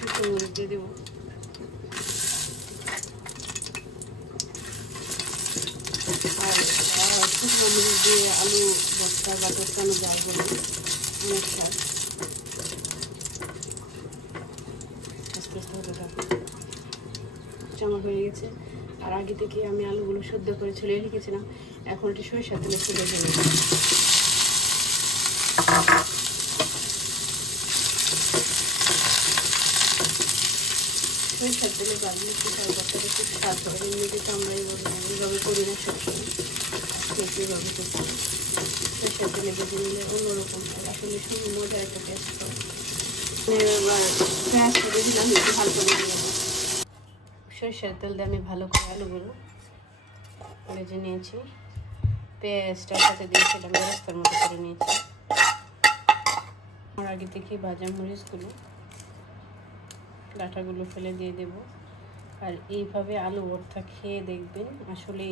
শুকনো মরিচ দিয়ে দেবো। আর শুকনো মরিচ দিয়ে আলু ভর্তা বা টস্টানো যাই বলি, অনেক স্বাদ। আস্তে আস্তে হতে থাকবে। আমার হয়ে গেছে। আর আগে থেকে আমি আলুগুলো সেদ্ধ করে ছড়িয়ে রেখেছিলাম। এখন একটু সরিষার তেলে ছড়িয়ে দেবো। সরিষার তেলে বাজলে সেটার ভর্তাটা খুব স্বাদ হয়। এমনিতে তো আমরা এইভাবে করি না সবসময়, এইভাবে করছি। সরিষার তেলে ভেজে নিলে অন্যরকম আসলে শুধু মজার একটা টেস্ট হয়। এবার পেঁয়াজ করে দিলাম, একটু ভালো করে দিয়ে দেবো। সরিষার তেল দিয়ে আমি ভালো করে আলুগুলো ভেজে নিয়েছি। পেঁয়াজটার সাথে দিয়ে সেটা বেরেস্তার মতো করে নিয়েছি। আর আগে থেকে ভাজা মরিচগুলো ডাঁটাগুলো ফেলে দিয়ে দেব। আর এইভাবে আলু ভর্তা খেয়ে দেখবেন, আসলে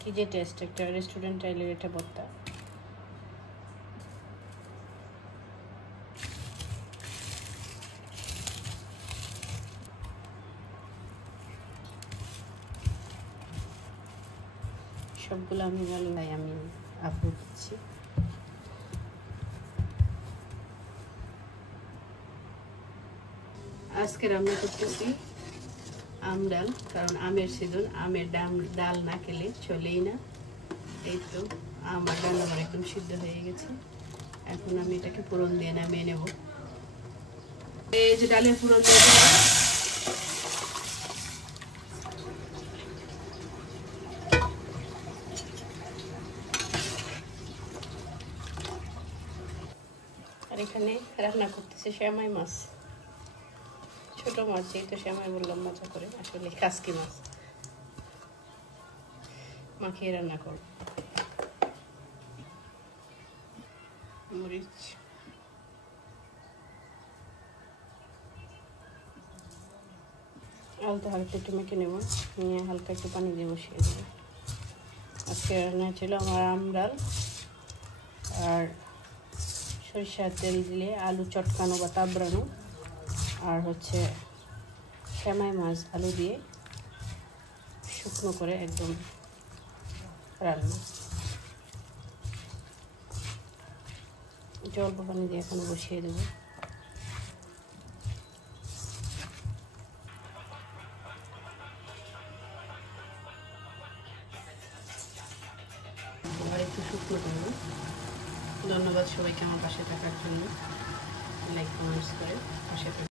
কি যে টেস্ট, একটা রেস্টুরেন্ট স্টাইলের এটা ভর্তা। সবগুলো আমি আপু দিচ্ছি। আজকে রান্না করতেছি আম ডাল, কারণ আমের সিজন। আমের ডাল না খেলে চলেই না। এই তো আমার ডাল আমার একদম সিদ্ধ হয়ে গেছে। এখন আমি এটাকে ফোড়ন দিয়ে নামিয়ে নেব। এই যে ডালের ফোড়ন দিয়ে আর এখানে রান্না করতেছে শ্যামাই মাছ, ছোট মাছ, এই তো শ্যামাই বললাম মজা করে, আসলে কাসকি মাছ মাখিয়ে রান্না করব। মরিচ, আলুটা হালকা একটু মেখে নেব, নিয়ে হালকা একটু পানি দিয়ে বসিয়ে দেবো। আজকে রান্না ছিল আমার আম ডাল আর সরিষার তেল দিলে আলু চটকানো বা তাবড়ানো, আর হচ্ছে শ্যামাই মাছ আলু দিয়ে শুকনো করে একদম রান্না। অল্প পানি দিয়ে এখন বসিয়ে দেবো। আর একটু শুকনো করবো। ধন্যবাদ সবাইকে আমার পাশে থাকার জন্য। লাইক কমেন্টস করে পাশে থাকবেন।